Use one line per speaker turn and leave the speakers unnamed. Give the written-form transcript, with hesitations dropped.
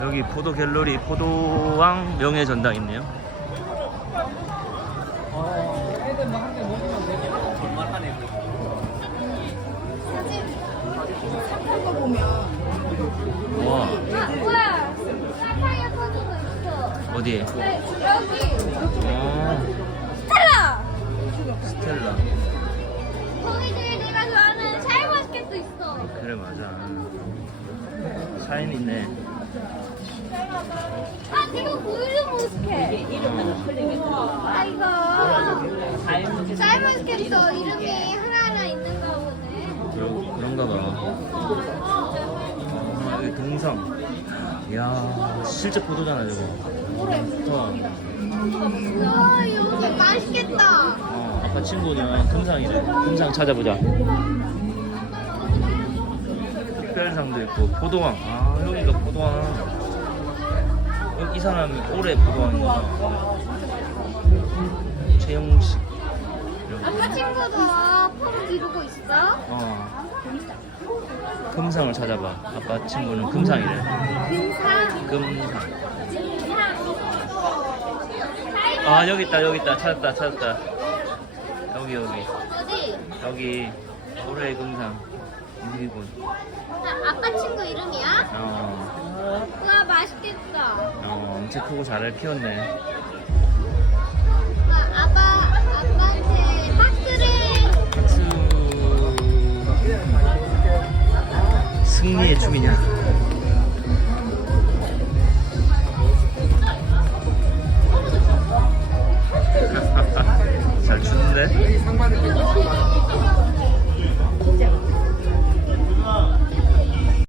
여기 포도 갤러리 포도왕 명예 전당 있네요.
사진 거 보면
와,
뭐야? 사파이어 포도도 있어.
어디?
여기.
아,
스텔라.
스텔라.
거기들 내가 좋아하는 샤인머스켓도 있어.
그래 맞아. 샤인 있네.
아, 이거 골드 머스켓. 아, 이거. 샤인머스켓도 이름이 하나하나 있는가 보네.
그런가 봐. 여기 등성. 이야, 실제 포도잖아 저거. 좋다.
여기 맛있겠다.
아까 친구는 금상이래. 금상 찾아보자. 특별상도 있고 포도왕. 아, 여기가 포도왕. 이 사람이 올해 포도왕인가 봐. 최영식.
아까 친구도 폼 기르고 있어?
금상을 찾아봐. 아까 친구는 금상이래.
금상.
금상. 아, 여기 있다. 찾았다. 여기.
어디?
여기 올해 금상. 유희군.
아빠 친구 이름이야? 우와, 맛있겠다.
엄청 크고 잘 키웠네.
아빠한테 박수를.
박수. 승리의 춤이냐? 잘 추는데?